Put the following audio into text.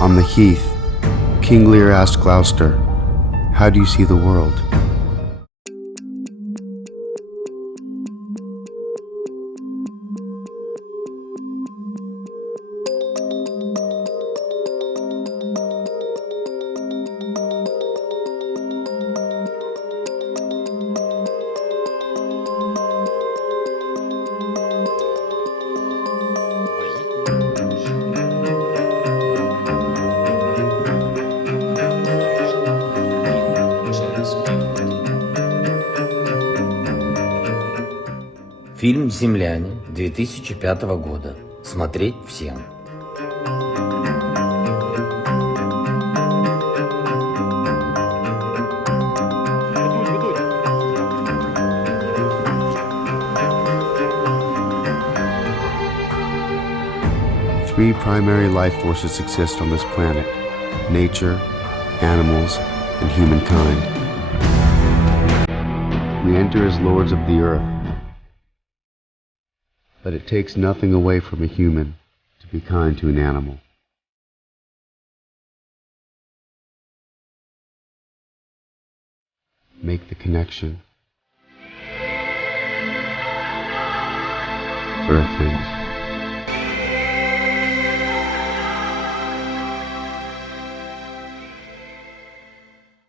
On the heath, King Lear asked Gloucester, "How do you see the world?" Фильм «Земляне» 2005 года. Смотреть всем. Three primary life forces exist on this planet: nature, animals, and humankind. We enter as lords of the earth, but it takes nothing away from a human to be kind to an animal. Make the connection. Earth things.